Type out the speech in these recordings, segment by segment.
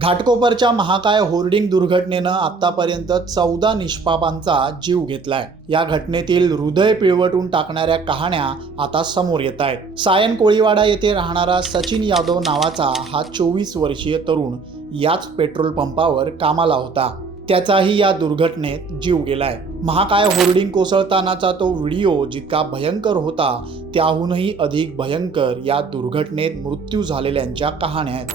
घाटकोपरच्या महाकाय होर्डिंग दुर्घटनेनं आतापर्यंत चौदा निष्पापांचा जीव घेतलाय. या घटनेतील हृदय पिळवटून टाकणाऱ्या कहाण्या आता समोर येत आहेत. सायन कोळीवाडा येथे राहणारा सचिन यादव नावाचा हा चोवीस वर्षीय तरुण याच पेट्रोल पंपावर कामाला होता. त्याचाही या दुर्घटनेत जीव गेलाय. महाकाय होर्डिंग कोसळतानाचा तो व्हिडिओ जितका भयंकर होता त्याहूनही अधिक भयंकर या दुर्घटनेत मृत्यू झालेल्यांच्या कहाण्या आहेत.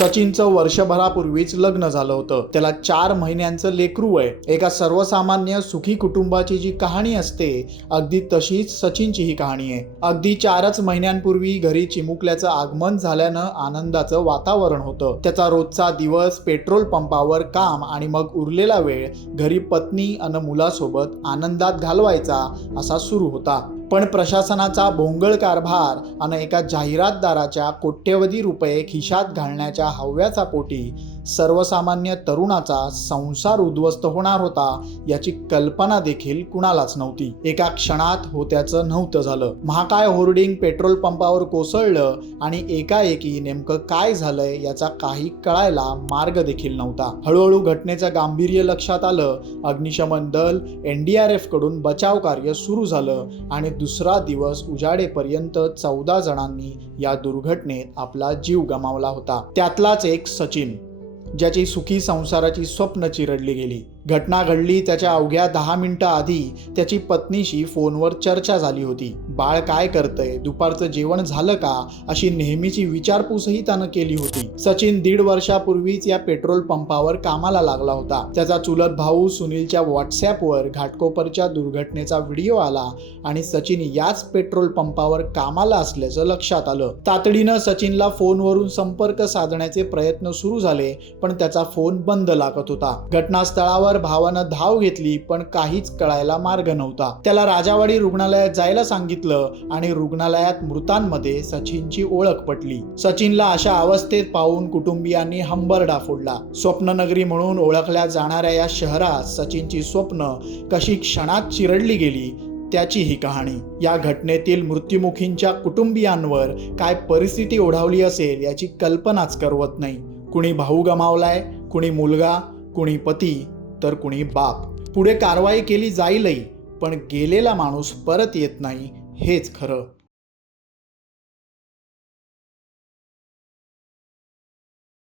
सचिनचं वर्षभरापूर्वीच लग्न झालं होतं. त्याला चार महिन्यांचं लेकरू आहे. एका सर्वसामान्य सुखी कुटुंबाची जी कहाणी असते अगदी तशीच सचिनची ही कहाणी आहे. अगदी चारच महिन्यांपूर्वी घरी चिमुकल्याचं आगमन झाल्यानं आनंदाचं वातावरण होतं. त्याचा रोजचा दिवस पेट्रोल पंपावर काम आणि मग उरलेला वेळ घरी पत्नी अन मुलासोबत आनंदात घालवायचा असा सुरू होता. पण प्रशासनाचा भोंगळ कारभार आणि एका जाहिरातदाराच्या कोट्यवधी रुपये खिशात घालण्याच्या हव्याचा पोटी सर्वसामान्य तरुणाचा संसार उद्ध्वस्त होणार होता याची कल्पना देखील कुणालाच नव्हती. एका क्षणात होत्याचं नव्हतं झालं. महाकाय होर्डिंग पेट्रोल पंपावर कोसळलं आणि एकाएकी नेमकं काय झालंय याचा काही कळायला मार्ग देखील नव्हता. हळूहळू घटनेचं गांभीर्य लक्षात आलं. अग्निशमन दल एनडीआरएफकडून बचाव कार्य सुरू झालं आणि दुसरा दिवस उजाडेपर्यंत चौदा जणांनी या दुर्घटनेत आपला जीव गमावला होता. त्यातलाच एक सचिन ज्याची सुखी संसाराची स्वप्न चिरडली गेली. घटना घडली त्याच्या अवघ्या दहा मिनिटं आधी त्याची पत्नीशी फोनवर चर्चा झाली होती. बाळ काय करतंय? दुपारचं जेवण झालं का? अशी नेहमीची विचारपूसही त्यानं केली होती. सचिन दीड वर्षापूर्वीच या पेट्रोल पंपावर कामाला लागला होता. त्याचा चुलत भाऊ सुनीलच्या व्हॉट्सॲपवर घाटकोपरच्या दुर्घटनेचा व्हिडिओ आला आणि सचिन याच पेट्रोल पंपावर कामाला असल्याचं लक्षात आलं. तातडीनं सचिनला फोनवरून संपर्क साधण्याचे प्रयत्न सुरू झाले पण त्याचा फोन बंद लागत होता. घटनास्थळावर भावानं धाव घेतली पण काहीच कळायला मार्ग नव्हता. त्याला राजावाडी रुग्णालयात जायला सांगितलं आणि रुग्णालयात मृतांमध्ये सचिनची ओळख पटली. सचिनला अशा अवस्थेत पाहून कुटुंबियांनी हंबरडा फोडला स्वप्ननगरी म्हणून ओळखल्या जाणाऱ्या या शहरात सचिनची स्वप्न कशी क्षणात चिरडली गेली त्याची ही कहाणी. या घटनेतील मृत्युमुखींच्या कुटुंबियांवर काय परिस्थिती ओढावली असेल याची कल्पनाच करवत नाही. कुणी भाऊ गमावलाय कुणी मुलगा कुणी पती तर कुणी बाप. पुढे कारवाई केली जाईलही पण गेलेला माणूस परत येत नाही हेच खरं.